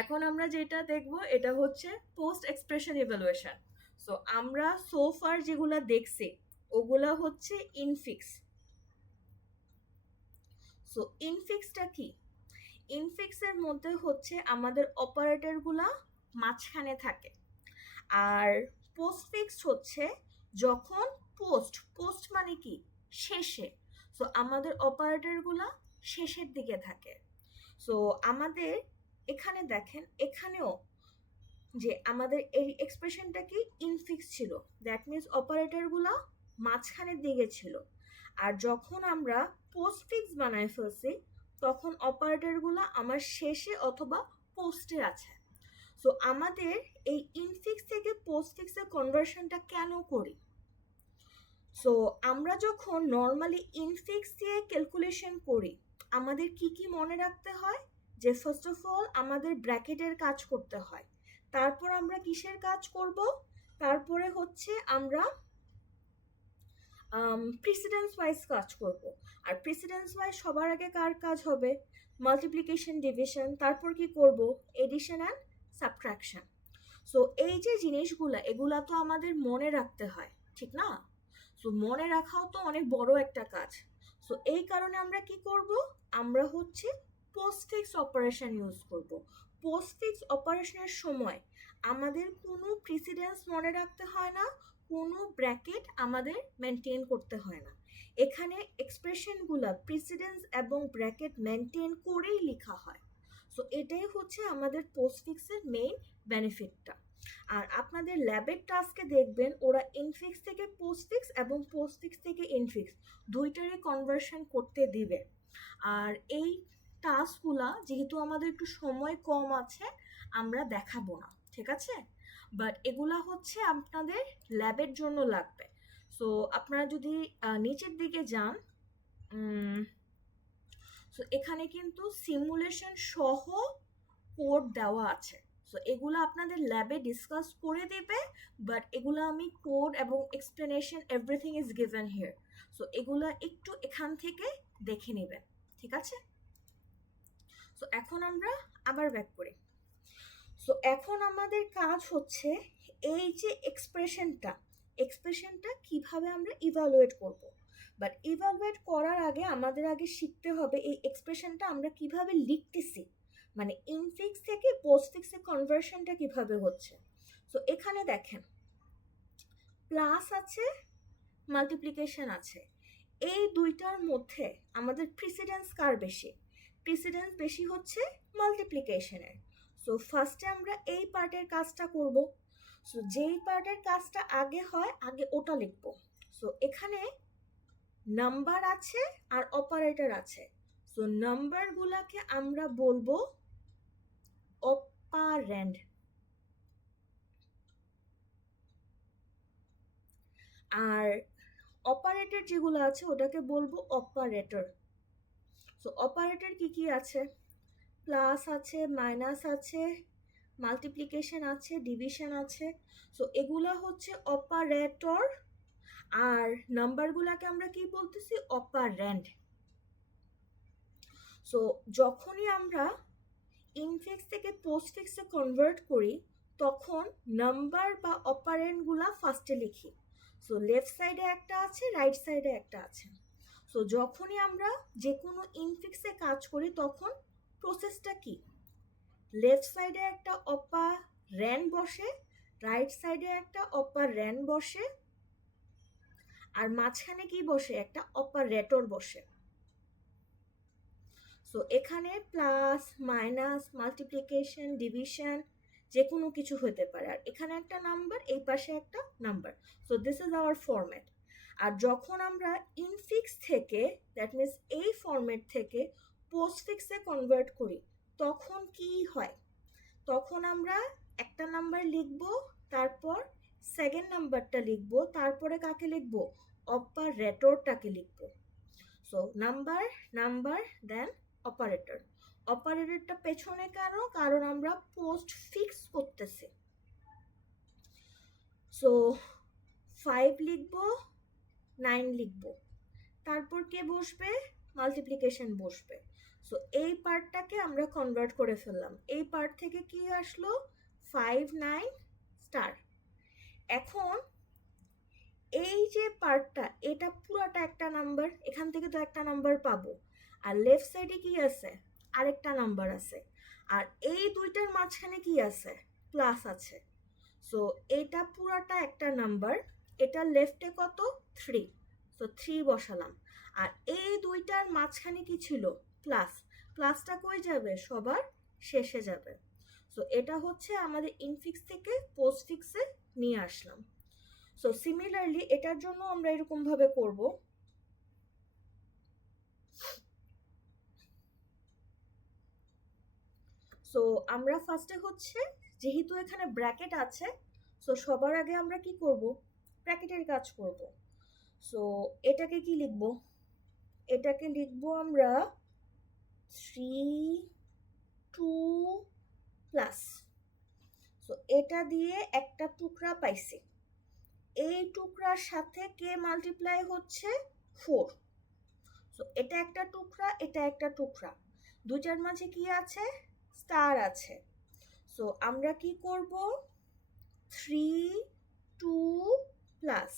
এখন আমরা যেটা দেখব এটা হচ্ছে পোস্ট এক্সপ্রেশন ইভ্যালুয়েশন। সো আমরা সোফার যেগুলা দেখছি ওগুলা হচ্ছে ইনফিক্স। সো ইনফিক্সটা কি? ইনফিক্সের মধ্যে হচ্ছে আমাদের অপারেটরগুলা মাঝখানে থাকে, আর পোস্টফিক্স হচ্ছে যখন পোস্ট পোস্ট মানে কি শেষে। সো আমাদের অপারেটরগুলা শেষের দিকে থাকে। সো আমাদের এখানে দেখেন, এখানেও যে আমাদের এই এক্সপ্রেশনটা কি ইনফিক্স ছিল, দ্যাট মিনস অপারেটরগুলা মাঝখানের দিকে ছিল। আর যখন আমরা পোস্টফিক্স বানাই ফেলছি তখন অপারেটরগুলা আমার শেষে অথবা পোস্টে আছে। সো আমাদের এই ইনফিক্স থেকে পোস্টফিক্সের কনভার্সনটা কেন করি? সো আমরা যখন নর্মালি ইনফিক্স দিয়ে ক্যালকুলেশন করি আমাদের কি কি মনে রাখতে হয়? যে ফার্স্ট অফ অল আমাদের ব্র্যাকেটের কাজ করতে হয়, তারপর আমরা কিসের কাজ করব? তারপরে হচ্ছে আমরা প্রিসিডেন্স ওয়াইজ কাজ করব। আর প্রিসিডেন্স ওয়াইজ সবার আগে কার কাজ হবে? মাল্টিপ্লিকেশন, ডিভিশন, তারপর কি করব? Addition and subtraction. সো এই যে জিনিসগুলা এগুলা তো আমাদের মনে রাখতে হয়, ঠিক না? সো মনে রাখাও তো অনেক বড় একটা কাজ। সো এই কারণে আমরা কি করব? আমরা হচ্ছে পোস্টফিক্স অপারেশন ইউজ করব। পোস্টফিক্স অপারেশনের সময় আমাদের কোনো প্রিসিডেন্স মনে রাখতে হয় না, কোনো ব্র্যাকেট আমাদের মেনটেন করতে হয় না। এখানে এক্সপ্রেশনগুলো প্রিসিডেন্স এবং ব্র্যাকেট মেনটেন করেই লেখা হয়। সো এটাই হচ্ছে আমাদের পোস্টফিক্সের মেইন বেনিফিটটা। আর আপনাদের ল্যাবের টাস্কে দেখবেন ওরা ইনফিক্স থেকে পোস্টফিক্স এবং পোস্টফিক্স থেকে ইনফিক্স দুইটারই কনভার্সন করতে দিবে। আর এই টাস্কগুলা যেহেতু আমাদের একটু সময় কম আছে আমরা দেখাবো না, ঠিক আছে? বাট এগুলা হচ্ছে আপনাদের ল্যাবের জন্য লাগবে। সো আপনারা যদি নিচের দিকে যান, সো এখানে কিন্তু সিমুলেশন সহ কোড দেওয়া আছে। সো এগুলো আপনাদের ল্যাবে ডিসকাস করে দেবে, বাট এগুলো আমি কোড এবং explanation everything is given here. So এগুলো একটু এখান থেকে দেখে নেবেন, ঠিক আছে? সো এখন আমরা আবার ব্যাক করি। সো এখন আমাদের কাজ হচ্ছে এই যে এক্সপ্রেশনটা কিভাবে আমরা ইভালুয়েট করব। বাট ইভালুয়েট করার আগে আমাদের আগে শিখতে হবে এই এক্সপ্রেশনটা আমরা কিভাবে লিখতেছি, মানে ইনফিক্স থেকে পোস্টফিক্সে কনভার্সনটা কিভাবে হচ্ছে। সো এখানে দেখেন প্লাস আছে, মাল্টিপ্লিকেশন আছে, এই দুইটার মধ্যে আমাদের প্রিসিডেন্স কার বেশি? প্রিসিডেন্স বেশি হচ্ছে মাল্টিপ্লিকেশনের। সো ফার্স্টে আমরা এই পার্টের কাজটা করব। সো যেই পার্টের কাজটা আগে হয় আগে ওটা লিখব। সো এখানে নাম্বার আছে আর অপারেটর আছে। সো নাম্বারগুলোকে আমরা বলবো অপারেন্ড, আর অপারেটর যেগুলো আছে ওটাকে বলবো অপারেটর। সো অপারেটর কি কি আছে? প্লাস আছে, মাইনাস আছে, মাল্টিপ্লিকেশন আছে, ডিভিশন আছে। সো এগুলো হচ্ছে অপারেটর, আর নাম্বারগুলোকে আমরা কি বলতেছি? অপারেন্ড। সো যখনই আমরা ইনফিক্স থেকে পোস্টফিক্সে কনভার্ট করি তখন নাম্বার বা অপারেন্ডগুলা ফার্স্টে লিখি। সো লেফট সাইডে একটা আছে, রাইট সাইডে একটা আছে। সো যখনই আমরা যে কোনো ইনফিক্সে কাজ করি তখন প্রসেসটা কি? লেফট সাইডে একটা অপারেন্ড বসে, রাইট সাইডে একটা অপারেন্ড বসে, আর মাঝখানে কি বসে? একটা অপারেটর বসে। সো এখানে প্লাস, মাইনাস, মাল্টিপ্লিকেশন, ডিভিশন যে কোনো কিছু হতে পারে, আর এখানে একটা নাম্বার, এই পাশে একটা number. So this is our format. আর যখন আমরা ইনফিক্স থেকে, দ্যাট মিনস এই ফরম্যাট থেকে পোস্টফিক্সে কনভার্ট করি তখন কি হয়? তখন আমরা একটা নাম্বার লিখব, তারপর সেকেন্ড নাম্বারটা লিখব, তারপরে কাকে লিখব? অপারেটরটাকে লিখব। সো নাম্বার, নাম্বার, দেন অপারেটর। অপারেটরটা পেছনে কেন? কারণ আমরা পোস্ট ফিক্স করতেছি। সো 5 লিখব, 9 লিখব, তারপর কে বসবে? মাল্টিপ্লিকেশন বসবে। সো এই পার্টটাকে আমরা কনভার্ট করে ফেললাম। এই পার্ট থেকে কি আসলো 5 9 স্টার। এখন এই যে পার্টটা এটা পুরোটা একটা নাম্বার, এখান থেকে তো একটা নাম্বার পাবো, আর লেফট সাইডে কি আছে আরেকটা নাম্বার আছে, আর এই দুইটার মাঝখানে কি আছে প্লাস আছে। সো এটা পুরোটা একটা নাম্বার, এটা লেফটে কত 3, সো 3 বসালাম। আর এই দুইটার মাঝখানে কি ছিল প্লাস, প্লাসটা কই যাবে সবার শেষে যাবে। সো এটা হচ্ছে আমাদের ইনফিক্স থেকে পোস্টফিক্সে নিয়ে আসলাম। সো সিমিলারলি এটার জন্য আমরা এরকম ভাবে করব। সো আমরা ফার্স্টে হচ্ছে যেহেতু এখানে ব্র্যাকেট আছে, সো সবার আগে আমরা কি করব ব্র্যাকেটের কাজ করব। সো এটাকে কি লিখব, এটাকে লিখব আমরা 3 2 প্লাস। সো এটা দিয়ে একটা টুকরা পাইছি, এই টুকরার সাথে কে মাল্টিপ্লাই হচ্ছে 4। সো এটা একটা টুকরা, এটা একটা টুকরা, দুইটার মাঝে কি আছে স্টার আছে। সো আমরা কি করব 3 2 প্লাস,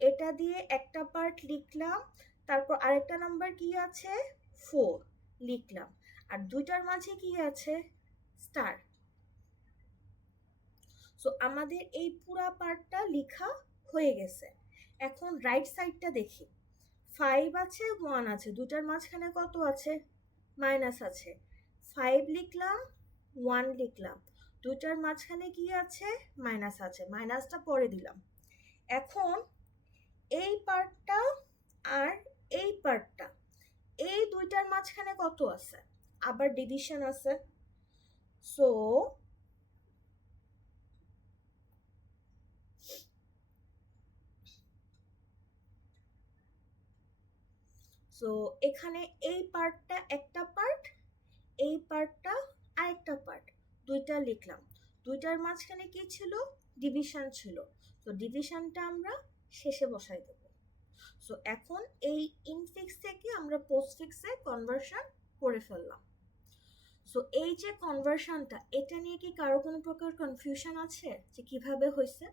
এটা দিয়ে একটা পার্ট লিখলাম, তারপর আরেকটা নাম্বার কি আছে 4 লিখলাম, আর দুইটার মাঝে কি আছে স্টার। সো আমাদের এই পুরা পার্টটা লেখা হয়ে গেছে। এখন রাইট সাইডটা দেখি, 5 আছে 1 আছে, দুটার মাঝখানে কত আছে মাইনাস আছে, 5 লিখলাম 1 লিখলাম, দুটার মাঝখানে কি আছে মাইনাস আছে, মাইনাসটা পরে দিলাম। এখন এই পার্টটা আর এই পার্টটা, এই দুইটার মাঝখানে কত আছে আবার ডিভিশন আছে। সো সো এখানে এই পার্টটা একটা পার্ট, এই পার্টটা আরেকটা পার্ট, দুইটা লিখলাম, দুইটার মাঝখানে কি ছিল ডিভিশন ছিল, তো ডিভিশনটা আমরা শেষে বসাই দেব। সো এখন এই ইনফিক্স থেকে আমরা পোস্টফিক্সে কনভার্সন করে ফেললাম। সো এই যে কনভার্সনটা, এটা নিয়ে কি কারো কোনো প্রকার কনফিউশন আছে যে কিভাবে হয়েছে?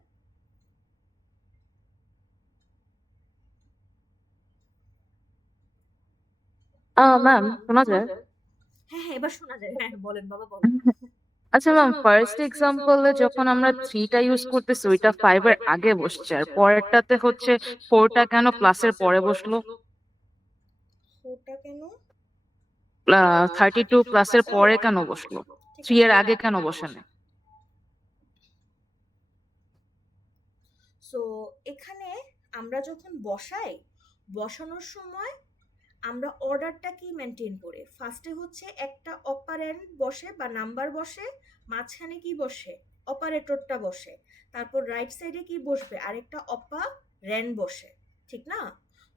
ম্যাম শোনা যায়? হ্যাঁ হ্যাঁ এবার শোনা যায়, হ্যাঁ বলেন বাবা বলেন। আচ্ছা ম্যাম, ফার্স্ট এক্সাম্পলে যখন আমরা 3টা ইউজ করতেছি ওইটা 5 এর আগে বসছে, আর পরেরটাতে হচ্ছে 4টা কেন প্লাসের পরে বসলো? 4টা কেন 32 প্লাসের পরে কেন বসলো? 3 এর আগে কেন বসে না? সো এখানে আমরা যখন বসাই, বসানোর সময় আমরা অর্ডারটা কি মেনটেন করে, ফার্স্টে হচ্ছে একটা অপারেন্ট বসে বা নাম্বার বসে, মাঝখানে কি বসে অপারেটরটা বসে, তারপর রাইট সাইডে কি বসবে আরেকটা অপারেন্ট বসে, ঠিক না?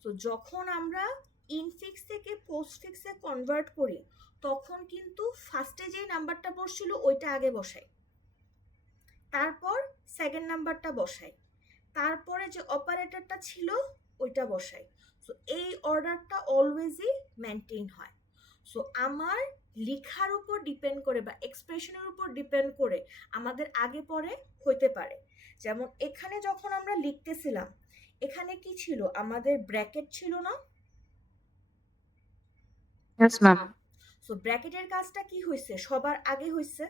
তো যখন আমরা ইনফিক্স থেকে পোস্টফিক্সে কনভার্ট করি তখন কিন্তু ফার্স্টে যেই নাম্বারটা বসছিল ওইটা আগে বসাই, তারপর সেকেন্ড নাম্বারটা বসাই, তারপরে যে অপারেটরটা ছিল ওইটা বসাই। সো এই অর্ডারটা অলওয়েজই মেনটেন হয়। সো আমার লেখার উপর ডিপেন্ড করে বা এক্সপ্রেশনের উপর ডিপেন্ড করে আমাদের আগে পরে হইতে পারে। যেমন এখানে যখন আমরা লিখতেছিলাম এখানে কি ছিল আমাদের ব্র্যাকেট ছিল না? Yes ma'am. সো ব্র্যাকেটের কাজটা কি হয়েছে সবার আগে হয়েছে।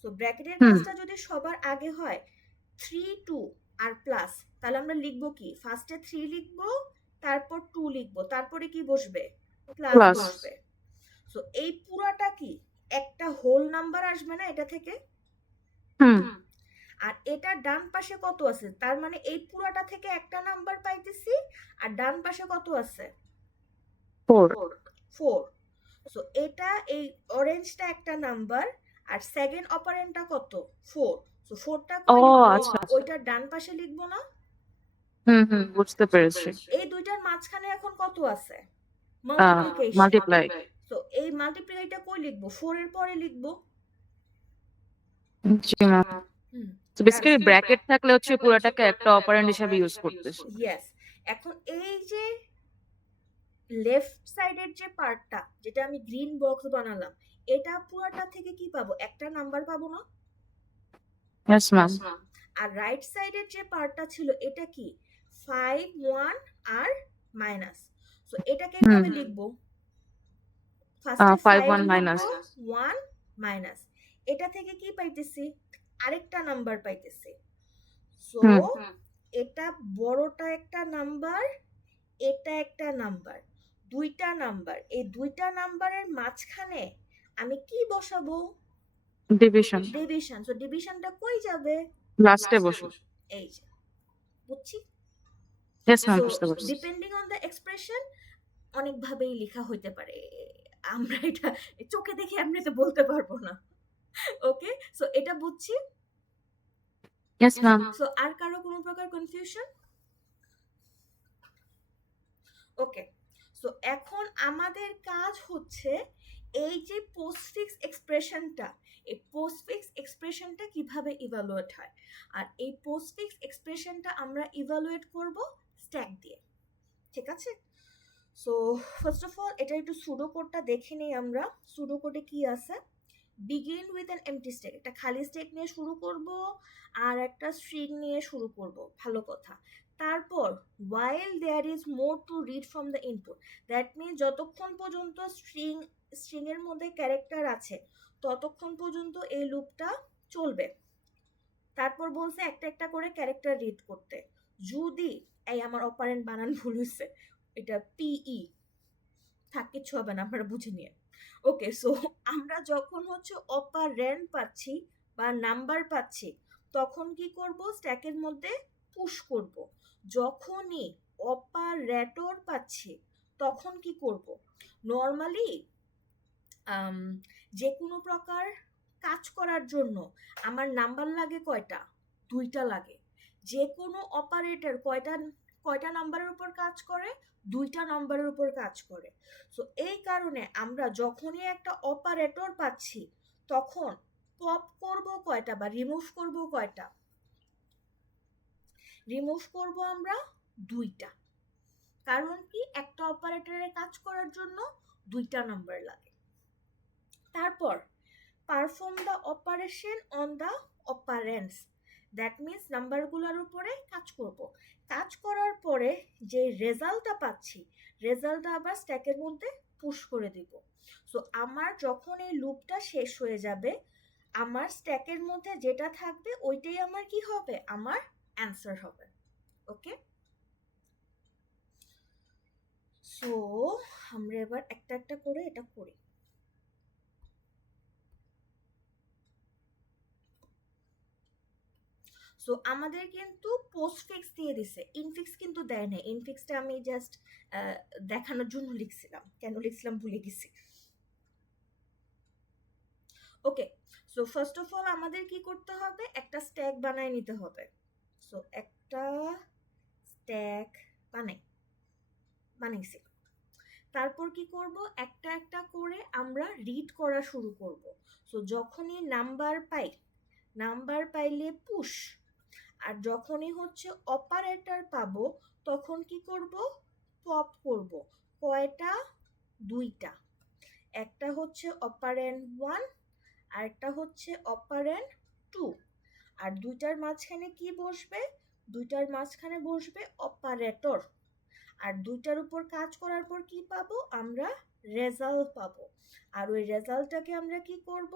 সো ব্র্যাকেটের হুম। কাজটা যদি সবার আগে হয় 3 2 আর প্লাস, তাহলে আমরা লিখবো কি ফার্স্টে 3 লিখবো, তারপর 2 লিখবো, তারপরে কি বসবে প্লাস প্লাস। বসবে। সো এই পুরাটা কি একটা হোল নাম্বার আসবে না এটা থেকে? হুম। আর এটা ডান পাশে কত আছে, তার মানে এই পুরাটা থেকে একটা নাম্বার পাইতেছি, আর ডান পাশে কত আছে 4। 4। সো এটা এই অরেঞ্জটা একটা নাম্বার, আর সেকেন্ড অপারেন্টটা কত 4। সো 4টা ও কই লিখবো আচ্ছা। ওইটার ডান পাশে লিখবো না? হুম হুম, বুঝতে পেরেছি। এই দুইটার মাঝখানে এখন কত আছে মাল্টিপ্লিকেশন। মাল্টিপ্লাই। তো এই মাল্টিপ্লাইটা কই লিখবো 4 এর পরে লিখবো। জি ম্যাম। তো বেসিক্যালি ব্র্যাকেট থাকলে হচ্ছে পুরোটাকে একটা অপারেন্ড হিসেবে ইউজ করতেছি। ইয়েস। এখন এই যে লেফট সাইডের যে পার্টটা, যেটা আমি গ্রিন বক্স বানালাম, এটা পুরাটা থেকে কি পাবো? একটা নাম্বার পাবো না? Yes ma'am. আর রাইট সাইডের যে পার্টটা ছিল, এটা কি 5 1 আর মাইনাস। সো এটাকে হুম। কিভাবে লিখবো? ফার্স্টে 5 5 1 মাইনাস। লিখবো, 1 মাইনাস, এটা থেকে কি পাইতেছি? আরেকটা নাম্বার পাইতেছি। সো হুম। এটা বড়টা একটা নাম্বার, এটা একটা নাম্বার, দুইটা নাম্বার। এই দুইটা নাম্বারের মাঝখানে আমি কি বসাবো? ডিভিশন। ডিভিশন। সো ডিভিশনটা কই যাবে? লাস্টে বসো। এই যে, বুঝছি। ইয়েস ম্যাম, সো বুঝতে পারছি। ডিপেন্ডিং অন দ্য এক্সপ্রেশন অনেকভাবেই লেখা হইতে পারে, আমরা এটা চোখে দেখে এমনিতে বলতে পারবো না। ওকে, সো এটা বুঝছি। Yes ma'am. সো আর কারো কোনো প্রকার কনফিউশন? ওকে, সো এখন আমাদের কাজ হচ্ছে এই যে পোস্টফিক্স এক্সপ্রেশনটা, এই পোস্টফিক্স এক্সপ্রেশনটা কিভাবে ইভালুয়েট হয়। আর এই পোস্টফিক্স এক্সপ্রেশনটা আমরা ইভালুয়েট করব স্ট্যাক দিয়ে, ঠিক আছে? সো ফার্স্ট অফ অল এটা একটু সুডো কোডটা দেখে নেই আমরা। সুডো কোডে কি আছে? Begin with an empty stack, একটা খালি স্ট্যাক নিয়ে শুরু করব আর একটা স্ট্রিং নিয়ে শুরু করব, ভালো কথা। তারপর while there is more to read from the input, that means যতক্ষণ পর্যন্ত স্ট্রিং এর মধ্যে ক্যারেক্টার আছে ততক্ষণ পর্যন্ত এই লুপটা চলবে। তারপর বলছে একটা একটা করে ক্যারেক্টার রিড করতে। যদি এই আমার অপারেন্ট বানান ভুল হয়েছে, এটা পিই থাক, কিছু হবে না, আপনারা বুঝে নিয়ে। ওকে, সো আমরা যখন হচ্ছে অপারেন্ট পাচ্ছি বা নাম্বার পাচ্ছি তখন কি করব? স্ট্যাকের মধ্যে পুশ করব। যখনই অপারেটর পাচ্ছি তখন কি করব? নর্মালি যে কোনো প্রকার কাজ করার জন্য আমার নাম্বার লাগে কয়টা? দুইটা লাগে। যে কোনো অপারেটর কয়টা নাম্বারের উপর কাজ করে? দুইটা নাম্বারের উপর কাজ করে। সো এই কারণে আমরা যখনই একটা অপারেটর পাচ্ছি তখন পপ করব কয়টা বা রিমুভ করব কয়টা? রিমুভ করব আমরা দুইটা। কারণ কি? একটা অপারেটরের কাজ করার জন্য দুইটা নাম্বার লাগে। তারপর perform the operation on the operands, that means নাম্বারগুলোর উপরে কাজ করব। কাজ করার পরে যে রেজাল্টটা পাচ্ছি, রেজাল্টটা আবার স্ট্যাকের মধ্যে পুশ করে দিব। সো আমার যখন এই লুপটা শেষ হয়ে যাবে, আমার স্ট্যাকের মধ্যে যেটা থাকবে ওইটাই আমার কি হবে? আমার অ্যান্সার হবে। ওকে, সো আমরা এবার একটা একটা করে এটা করি। সো আমাদের কিন্তু পোস্টফিক্স দিয়ে দিছে, ইনফিক্স কিন্তু দেয় না। ইনফিক্সটা আমি জাস্ট দেখানোর জন্য লিখছিলাম, কেন লিখছিলাম ভুলে গেছি। ওকে, সো ফার্স্ট অফ অল আমাদের কি করতে হবে? একটা স্ট্যাক বানায় নিতে হবে। সো একটা স্ট্যাক বানাইছি। তারপর কি করব? একটা একটা করে আমরা রিড করা শুরু করব। সো যখনই নাম্বার পাইলে পুশ, আর যখনই হচ্ছে অপারেটর পাবো তখন কি করব? পপ করব। কয়টা? দুইটা। একটা হচ্ছে অপারেন্ট 1 আর একটা হচ্ছে অপারেন্ট 2। আর দুইটার মাঝখানে কি বসবে? দুইটার মাঝখানে বসবে অপারেটর। আর দুইটার উপর কাজ করার পর কি পাবো? আমরা রেজাল্ট পাবো। আর ওই রেজাল্টটাকে আমরা কি করব?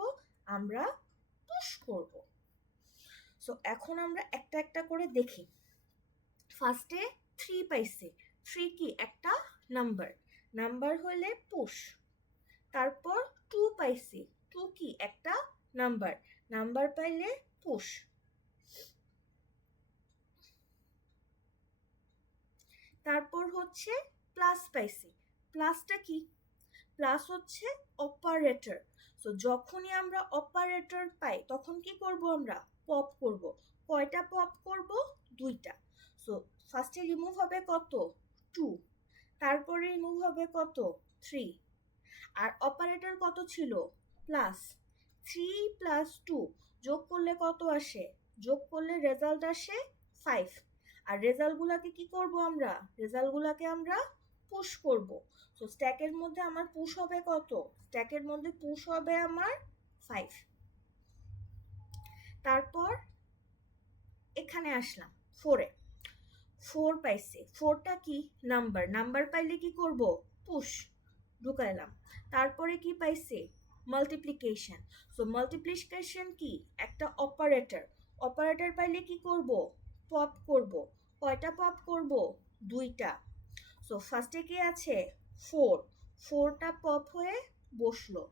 আমরা পুশ করব। সো এখন আমরা একটা একটা করে দেখি। ফার্স্টে 3 পাইছি। 3 কি? একটা নাম্বার হলে পুশ। তারপর 2 পাইছি। 2 কি? একটা নাম্বার পাইলে পুশ। তারপর হচ্ছে প্লাস পাইছি। প্লাসটা কি? প্লাস হচ্ছে অপারেটর। সো যখনই আমরা অপারেটর পাই তখন কি করব? আমরা পপ করব। কয়টা পপ করব? দুইটা। সো ফার্স্টে রিমুভ হবে কত? 2। তারপরে রিমুভ হবে কত? 3। আর অপারেটর কত ছিল? প্লাস। 3 প্লাস 2 যোগ করলে কত আসে? যোগ করলে রেজাল্ট আসে 5। আর রেজাল্টগুলোকে কি করব? আমরা রেজাল্টগুলোকে আমরা পুশ করব। সো স্ট্যাকের মধ্যে আমার পুশ হবে কত? স্ট্যাকের মধ্যে পুশ হবে আমার 5। তারপর এখানে আসলাম 4-এ, 4 পাইছি। 4টা কি? নাম্বার। নাম্বার পাইলে কি করব? পুশ ঢুকাইলাম। তারপরে কি পাইছি? মাল্টিপ্লিকেশন। সো মাল্টিপ্লিকেশন কি? একটা অপারেটর। অপারেটর পাইলে কি করব? পপ করব। কয়টা পপ করব? 2টা। সো ফার্স্টে কি আছে? 4। 4টা পপ হয়ে বসলো।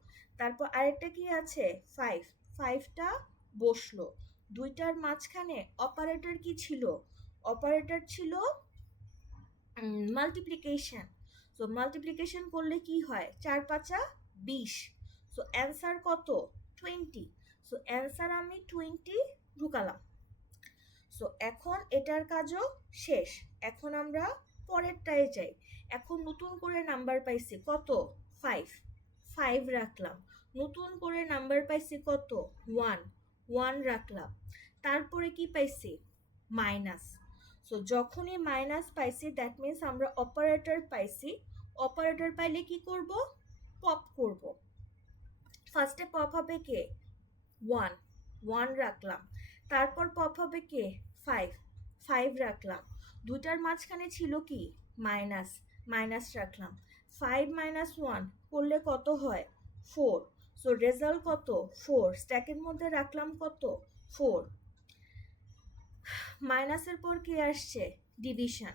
তারপর আরেকটা কি আছে? 5। 5টা বসলো। 2টার মাঝখানে অপারেটর কি ছিল? অপারেটর ছিল মাল্টিপ্লিকেশন। সো মাল্টিপ্লিকেশন করলে কি হয়? 4 5 20। সো অ্যান্সার কত? 20। সো অ্যান্সার আমি 20 ঢুকালাম। সো এখন এটার কাজও শেষ। এখন আমরা পরেরটায় যাই। এখন নতুন করে নাম্বার পাইছি কত? 5। 5 রাখলাম। নতুন করে নাম্বার পাইছি কত? 1। 1 রাখলাম। তারপরে কি পাইছি? মাইনাস। সো যখনই মাইনাস পাইছি দ্যাট মিন্স আমরা অপারেটর পাইছি। অপারেটর পাইলে কি করব? পপ করব। ফার্স্টে পপ হবে কে? 1। 1 রাখলাম। তারপর পপ হবে কে? 5। 5 রাখলাম। 2টার মাঝখানে ছিল কি? মাইনাস। মাইনাস রাখলাম। 5 মাইনাস 1 করলে কত হয়? 4। সো রেজাল্ট কত? 4। স্ট্যাকের মধ্যে রাখলাম কত? 4। মাইনাসের পর কি আসছে? ডিভিশন।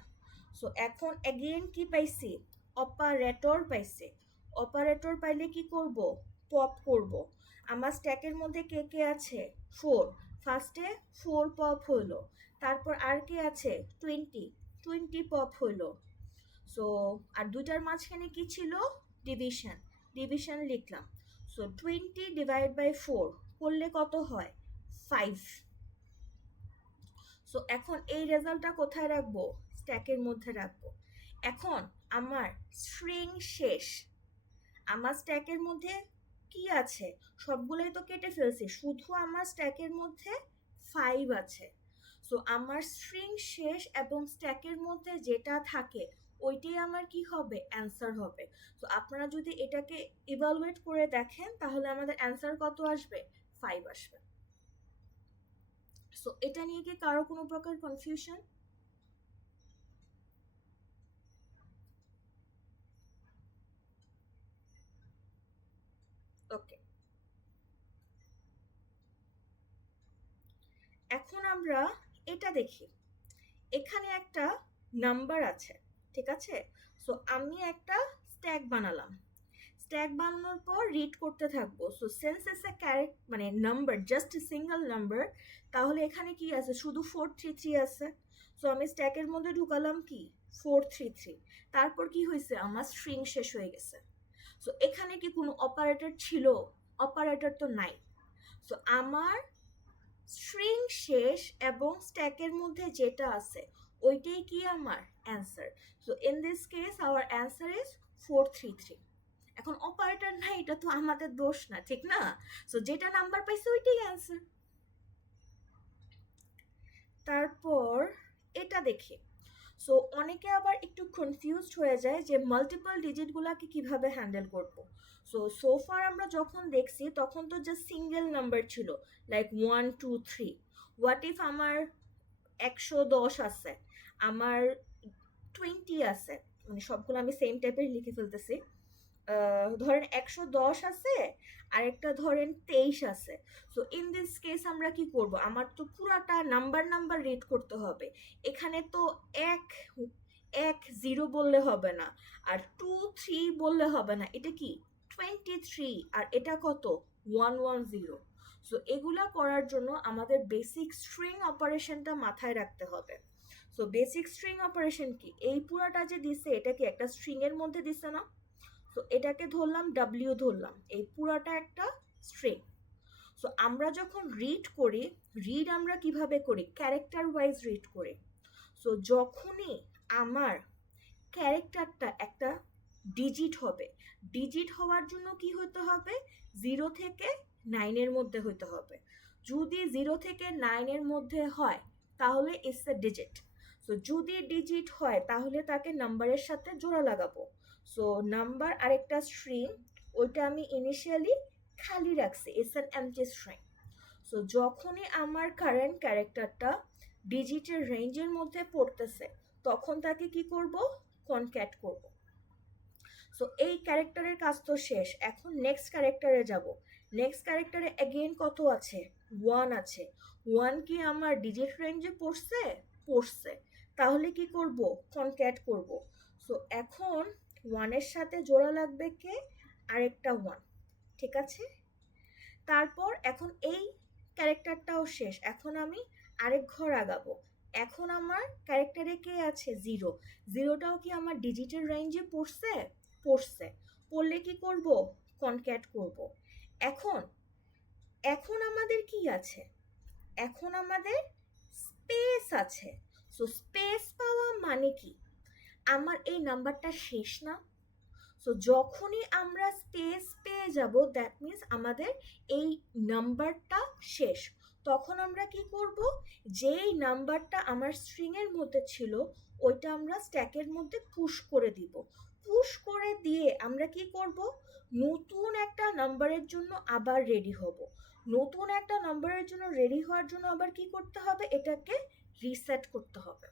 সো এখন এগেইন কি পাইছি? অপারেটর পাইছি। অপারেটর পাইলে কি করব? পপ করব। আমার স্ট্যাকের মধ্যে কে কে আছে? 4। ফার্স্টে 4 পপ হইলো। তারপর আর কে আছে? 20। 20 পপ হইলো। সো আর 2টার মাঝখানে কি ছিল? ডিভিশন। ডিভিশন লিখলাম। সো 20 ডিভাইড বাই 4 করলে কত হয়? 5। সো এখন এই রেজাল্টটা কোথায় রাখবো? স্ট্যাকের মধ্যে রাখবো। এখন আমার স্ট্রিং শেষ। আমার স্ট্যাকের মধ্যে কি আছে? সবগুলোই তো কেটে ফেলছি, শুধু আমার স্ট্যাকের মধ্যে 5 আছে। সো আমার স্ট্রিং শেষ এবং স্ট্যাকের মধ্যে যেটা থাকে ওইটাই আমার কি হবে? অ্যান্সার হবে। সো আপনারা যদি এটাকে ইভালুয়েট করে দেখেন তাহলে আমাদের অ্যান্সার কত আসবে? 5 আসবে। সো এটা নিয়ে কি কারো কোনো প্রকার কনফিউশন? ওকে, এখন আমরা এটা দেখি। এখানে একটা নাম্বার আছে, ঠিক আছে? সো আমি একটা স্ট্যাক বানালাম। স্ট্যাক বানানোর পর রিড করতে থাকবো। সো সিন্স ইটস এ মানে number, just a single number, তাহলে এখানে কি আছে? শুধু 433 আছে। সো আমি স্ট্যাকের মধ্যে ঢুকালাম কি? 433। তারপর কি হয়েছে? আমার স্ট্রিং শেষ হয়ে গেছে। সো এখানে কি কোনো অপারেটর ছিল? অপারেটর তো নাই। সো আমার স্ট্রিং শেষ এবং স্ট্যাকের মধ্যে যেটা আছে ওইটাই কি আমার answer. So in this case hour answer is 433। এখন অপারেটর নাই, এটা তো আমাদের দোষ না, ঠিক না? সো যেটা নাম্বার পাইছে ওইটাই অ্যান্সার। তারপর এটা দেখি। সো অনেকে আবার একটু কনফিউজড হয়ে যায় যে মাল্টিপল ডিজিটগুলোকে কিভাবে হ্যান্ডেল করব। সো ফার আমরা যখন দেখছি তখন তো জাস্ট সিঙ্গেল নাম্বার ছিল, লাইক 1 2 3। হোয়াট ইফ আমার 110 আছে, আমার 20 আছে, মানে সবগুলো আমি সেম টাইপের লিখে ফেলতেছি। ধরেন 110 আছে, আরেকটা ধরেন 23 আছে। সো ইন দিস কেস আমরা কি করব? আমার তো পুরাটা নাম্বার নাম্বার রিড করতে হবে। এখানে তো এক এক 0 বললে হবে না, আর 2 3 বললে হবে না। এটা কি? 23, আর এটা কত? 110। সো এগুলা করার জন্য আমাদের বেসিক স্ট্রিং অপারেশনটা মাথায় রাখতে হবে। সো বেসিক স্ট্রিং অপারেশন কি? এই পুরাটা যে দিছে এটা কি একটা স্ট্রিং এর মধ্যে দিছে না? সো এটাকে ধরলাম ডাব্লিউ ধরলাম, এই পুরাটা একটা স্ট্রিং। সো আমরা যখন রিড করি, রিড আমরা কিভাবে করি? ক্যারেক্টার ওয়াইজ রিড করি। সো যখনই আমার ক্যারেক্টারটা একটা ডিজিট হবে, ডিজিট হওয়ার জন্য কি হতে হবে? 0 থেকে 9-এর মধ্যে হতে হবে। যদি 0 থেকে 9-এর মধ্যে হয় তাহলে it's a digit. So so যদি ডিজিট হয় তাহলে তাকে নাম্বারের সাথে জোড়া লাগাবো। সো নাম্বার আরেকটা স্ট্রিং, ওইটা আমি ইনিশিয়ালি খালি রাখছি, it's an empty string. So যখনই আমার কারেন্ট ক্যারেক্টারটা ডিজিটের রেঞ্জের মধ্যে পড়তেছে তখন তাকে কি করব, কনক্যাট করব। সো এই ক্যারেক্টারের কাজ তো শেষ, এখন নেক্সট ক্যারেক্টারে যাব। নেক্সট ক্যারেক্টারে অ্যাগেন কত আছে, 1 আছে। 1 কি আমার ডিজিট রেঞ্জে পড়ছে, পড়ছে, তাহলে কি করব, কনক্যাট করব। সো এখন 1 এর সাথে জোড়া লাগবে কে, আরেকটা 1, ঠিক আছে। তারপর এখন এই ক্যারেক্টারটাও শেষ, এখন আমি আরেক ঘর আগাবো। এখন আমার ক্যারেক্টারে কে আছে, 0। 0টাও কি আমার ডিজিটের রেঞ্জে পড়ছে, পড়ছে, পড়লে কি করব, কনক্যাট করব। এখন এখন আমাদের কি আছে, এখন আমাদের স্পেস আছে। সো স্পেস পাওয়া মানে কি, আমার এই নাম্বারটা শেষ না। সো যখনই আমরা স্পেস পেয়ে যাব দ্যাট মিন্স আমাদের এই নাম্বারটা শেষ। তখন আমরা কি করব, যেই নাম্বারটা আমার স্ট্রিংয়ের মধ্যে ছিল ওইটা আমরা স্ট্যাকের মধ্যে পুশ করে দিব। পুশ করে দিয়ে আমরা কি করব, নতুন একটা নাম্বারের জন্য আবার রেডি হব। নতুন একটা নাম্বারের জন্য রেডি হওয়ার জন্য আবার কি করতে হবে, এটাকে রিসেট করতে হবে।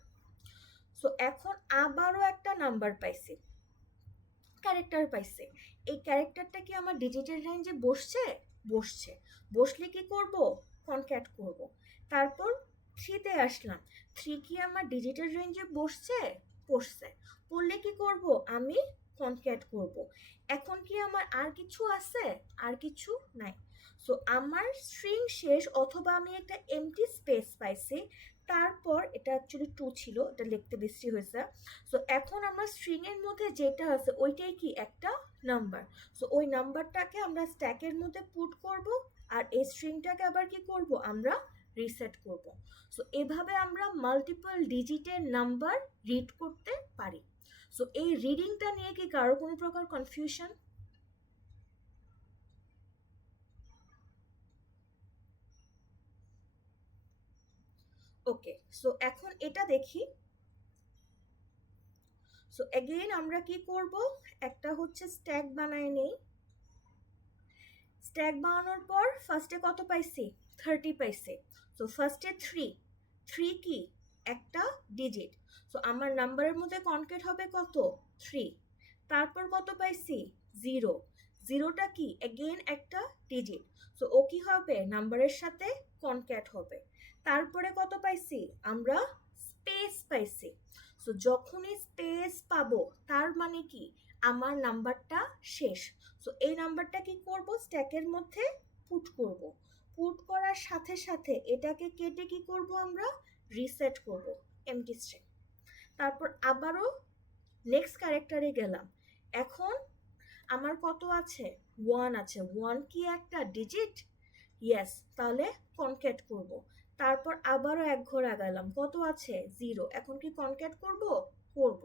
সো এখন আবারও একটা নাম্বার পাইছি, ক্যারেক্টার পাইছে। এই ক্যারেক্টারটা কি আমার ডিজিটের রেঞ্জে বসছে, বসছে, বসলে কি করব, কনক্যাট করব। তারপর 3তে আসলাম, 3 কি আমার ডিজিটের রেঞ্জে বসছে, বসছে, পড়লে কি করব, আমি কনক্যাট করব। এখন কি আমার আর কিছু আছে, আর কিছু নাই। সো আমার স্ট্রিং শেষ, অথবা আমি একটা এমটি স্পেস পাইছি। তারপর এটা অ্যাকচুয়ালি 2 ছিল, এটা লিখতে বৃষ্টি হয়েছে। সো এখন আমার স্ট্রিং এর মধ্যে যেটা আছে ওইটাই কি একটা নাম্বার। সো ওই নাম্বারটাকে আমরা স্ট্যাকের মধ্যে পুট করব, আর এই স্ট্রিংটাকে আবার কি করব, আমরা রিসেট করব। সো এভাবে আমরা মাল্টিপল ডিজিটের নাম্বার রিড করতে পারি। সো এই রিডিংটা নিয়ে কি কারো কোনো প্রকার কনফিউশন? ওকে, সো এখন এটা দেখি। সো এগেইন আমরা কি করব, একটা হচ্ছে স্ট্যাক বানায় নেই। স্ট্যাক বানানোর পর ফার্স্টে কত পাইছি, 30 পাইছি। সো ফার্স্টে 3 কি একটা ডিজিট। সো আমার নাম্বারের মধ্যে কনকেট হবে কত, 3। তারপর কত পাইছি, 0। 0টা কি এগেইন একটা ডিজিট। সো ও কি হবে, নাম্বারের সাথে কনক্যাট হবে। তারপরে কত পাইছি, আমরা স্পেস পাইছি। সো যখনই স্পেস পাবো তার মানে কি আমার নাম্বারটা শেষ। সো এই নাম্বারটা কি করব, স্ট্যাকের মধ্যে পুট করব। পুট করার সাথে সাথে এটাকে কেটে কি করব, আমরা রিসেট করব, এমটি স্ট্রিং। তারপর আবারও নেক্সট ক্যারেক্টারে গেলাম। এখন আমার কত আছে, 1 আছে। 1 কি একটা ডিজিট, ইয়েস, তাহলে কনক্যাট করব। তারপর আবারও এক ঘর আগালাম, কত আছে, 0। এখন কি কনক্যাট করব, করব।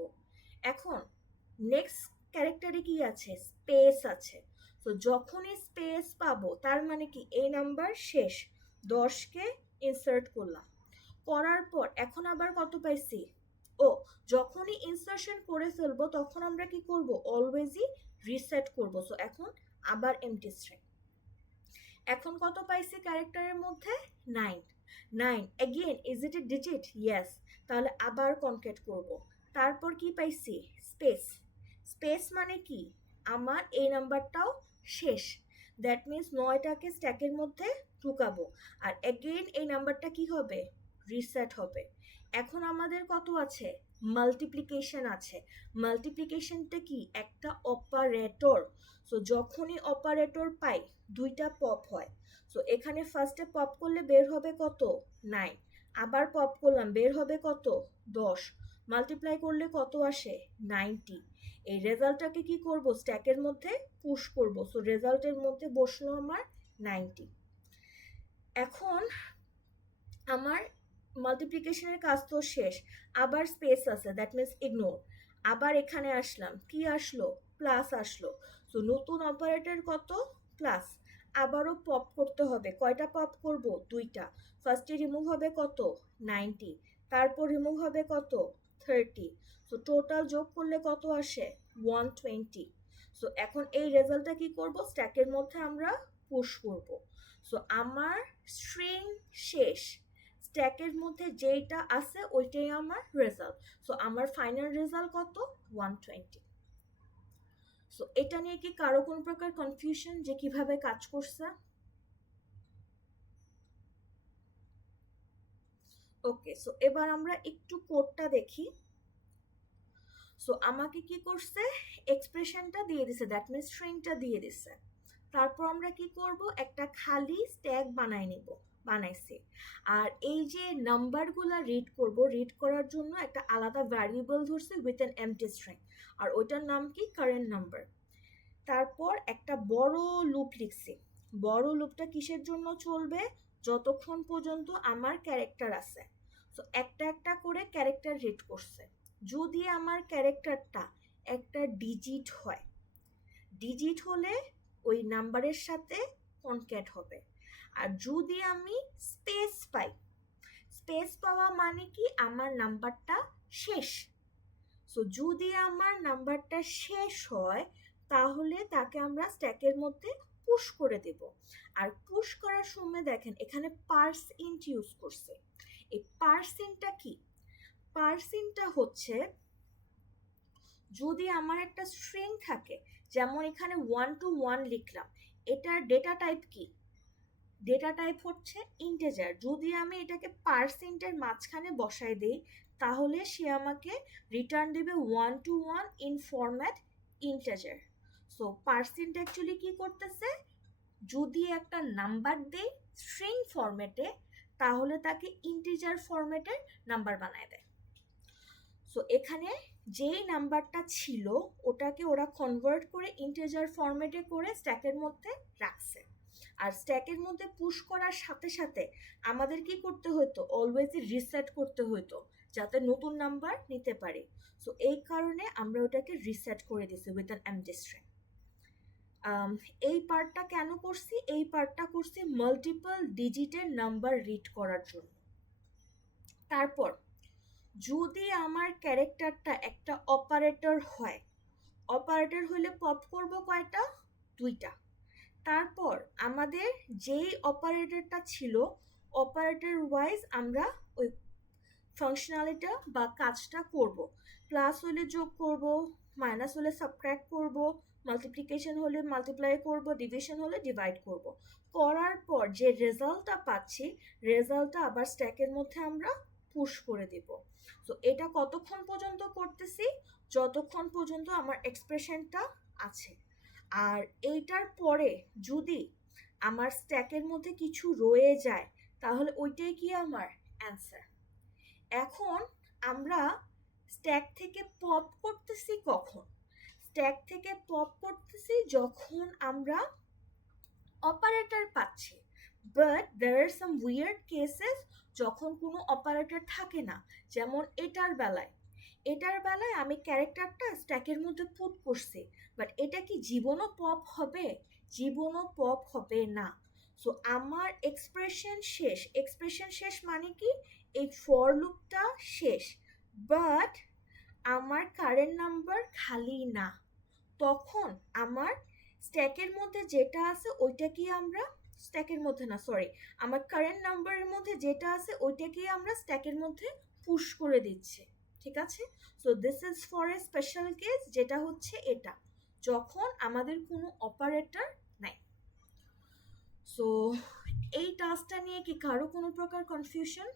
এখন নেক্সট ক্যারেক্টারে কি আছে, স্পেস আছে। তো যখনই স্পেস পাবো তার মানে কি এই নাম্বার শেষ। 10কে ইনসার্ট করলাম, করার পর এখন আবার কত পাইছি, ও যখনই ইনসার্শন করে ফেলবো তখন আমরা কি করব, অলওয়েজই রিসেট করব। সো এখন আবার এমটি স্ট্রিং। এখন কত পাইছি ক্যারেক্টারের মধ্যে, 9। 9 again is it A digit, yes, তাহলে আবার কনক্যাট করব। তারপর কি পাইছি, স্পেস। স্পেস মানে কি আমার এই নাম্বারটাও শেষ, দ্যাট মিন্স 9টাকে স্ট্যাকের মধ্যে ঢুকাবো, আর এগেইন এই নাম্বারটা কি হবে, রিসেট হবে। এখন আমাদের কত আছে, মাল্টিপ্লিকেশন আছে। মাল্টিপ্লিকেশনটা কি একটা অপারেটর। সো যখনই অপারেটর পাই দুইটা পপ হয়। সো এখানে ফার্স্টে পপ করলে বের হবে কত, 9। আবার পপ করলাম, বের হবে কত, 10। মাল্টিপ্লাই করলে কত আসে, 90। এই রেজাল্টটাকে কি করব, স্ট্যাকের মধ্যে পুশ করব। সো রেজাল্টের মধ্যে বসলো আমার 90। এখন আমার মাল্টিপ্লিকেশনের কাজ তো শেষ, আবার স্পেস আছে, দ্যাট মিন্স ইগনোর। আবার এখানে আসলাম, কি আসলো, প্লাস আসলো। সো নতুন অপারেটর কত, প্লাস। আবারও পপ করতে হবে, কয়টা পপ করব, 2টা। ফার্স্টে রিমুভ হবে কত, 90। তারপর রিমুভ হবে কত 30, সো টোটাল যোগ করলে কত আসে 120। সো এখন এই রেজাল্টটা কি করব, স্ট্যাকের মধ্যে আমরা পুশ করব। সো আমার স্ট্রিং শেষ, স্ট্যাকের মধ্যে যেইটা আছে ওইটাই আমার রেজাল্ট। সো আমার ফাইনাল রেজাল্ট কত 120। সো এটা নিয়ে কি কারো কোনো প্রকার কনফিউশন যে কিভাবে কাজ করছে? ওকে, সো এবার আমরা একটু কোডটা দেখি। সো আমাকে কি করছে, এক্সপ্রেশনটা দিয়ে দিছে, দ্যাট মিনস স্ট্রিংটা দিয়ে দিছে। তারপর আমরা কি করব, একটা খালি স্ট্যাক বানাইছি। আর এই যে নাম্বারগুলো রিড করব, রিড করার জন্য একটা আলাদা ভ্যারিয়েবল ধরছে উইথ অ্যান এমটি স্ট্রিং, আর ওইটার নাম কি কারেন্ট নাম্বার। তারপর একটা বড় লুপ লিখছি। বড় লুপটা কিসের জন্য চলবে, যতক্ষণ পর্যন্ত আমার ক্যারেক্টার আছে। সো একটা একটা করে ক্যারেক্টার রিড করছে। যদি আমার ক্যারেক্টারটা একটা ডিজিট হয়, ডিজিট হলে ওই নাম্বারের সাথে কনক্যাট হবে। আর যদি আমি স্পেস পাই, স্পেস পাওয়া মানে কি আমার নাম্বারটা শেষ। সো যদি আমার নাম্বারটা শেষ হয় তাহলে তাকে আমরা স্ট্যাকের মধ্যে পুশ করে দেব। আর পুশ করার সময় দেখেন এখানে পার্স ইন্ট ইউজ করছে। এই পার্স ইন্টটা কি, পার্স ইন্টটা হচ্ছে যদি আমার একটা স্ট্রিং থাকে, যেমন এখানে 1 to 1 লিখলাম, এটার ডেটা টাইপ কি, ডেটা টাইপ হচ্ছে ইন্টেজার। যদি আমি এটাকে পার্সেন্টের মাঝখানে বসাই দিই তাহলে সে আমাকে রিটার্ন দেবে 1 to 1 in format integer. So percent actually কি করতেছে, যদি একটা নাম্বার দেই স্ট্রিং ফরম্যাটে তাহলে তাকে ইন্টিজার ফরম্যাটের নাম্বার বানায় দেয়। সো এখানে যেই নাম্বারটা ছিল ওটাকে ওরা কনভার্ট করে ইন্টিজার ফরম্যাটে করে স্ট্যাকের মধ্যে রাখছে। আর স্ট্যাকের মধ্যে পুশ করার সাথে সাথে আমাদের কি করতে হতো, অলওয়েজই রিসেট করতে হতো যাতে নতুন নাম্বার নিতে পারে। সো এই কারণে আমরা ওটাকে রিসেট করে দিছি উইথ অ্যান এমটি স্ট্রিং। এই পার্টটা কেন করছি, এই পার্টটা করছি মাল্টিপল ডিজিটের নাম্বার রিড করার জন্য। তারপর যদি আমার ক্যারেক্টারটা একটা অপারেটর হয়, অপারেটর হলে পপ করব কয়টা, 2টা। তারপর আমাদের যেই অপারেটরটা ছিল অপারেটর ওয়াইজ আমরা ওই ফাংশনালিটা বা কাজটা করব। প্লাস হলে যোগ করব, মাইনাস হলে সাবট্রাক্ট করব, মাল্টিপ্লিকেশন হলে মাল্টিপ্লাই করব, ডিভিশন হলে ডিভাইড করব। করার পর যে রেজাল্টটা পাচ্ছি রেজাল্টটা আবার স্ট্যাকের মধ্যে আমরা পুশ করে দেব। সো এটা কতক্ষণ পর্যন্ত করতেছি, যতক্ষণ পর্যন্ত আমার এক্সপ্রেশনটা আছে। আর এইটার পরে যদি আমার স্ট্যাকের মধ্যে কিছু রয়ে যায় তাহলে ওইটাই কি আমার অ্যান্সার। এখন আমরা স্ট্যাক থেকে পপ করতেছি কখন, স্ট্যাক থেকে পপ করতেছি যখন আমরা অপারেটর পাচ্ছি। But there are some weird cases যখন কোনো অপারেটর থাকে না, যেমন এটার বেলায় আমি ক্যারেক্টারটা স্ট্যাকের মধ্যে পুট করছি, বাট এটা কি জীবনও পপ হবে, জীবনও পপ হবে না। সো আমার এক্সপ্রেশন শেষ মানে কি, এই ফর লুপটা শেষ, বাট আমার কারেন্ট নাম্বার খালি না। তখন আমার স্ট্যাকের মধ্যে যেটা আছে ওইটা কি আমরা স্ট্যাকের মধ্যে না, সরি, আমার কারেন্ট নাম্বারের মধ্যে যেটা আছে ওইটাকেই আমরা স্ট্যাকের মধ্যে পুশ করে দিচ্ছি। ঠিক আছে, so this is for a special case, যেটা হচ্ছে এটা যখন আমাদের কোনো অপারেটর নাই। সো এই টাস্কটা নিয়ে কি কারো কোনো প্রকার কনফিউশন?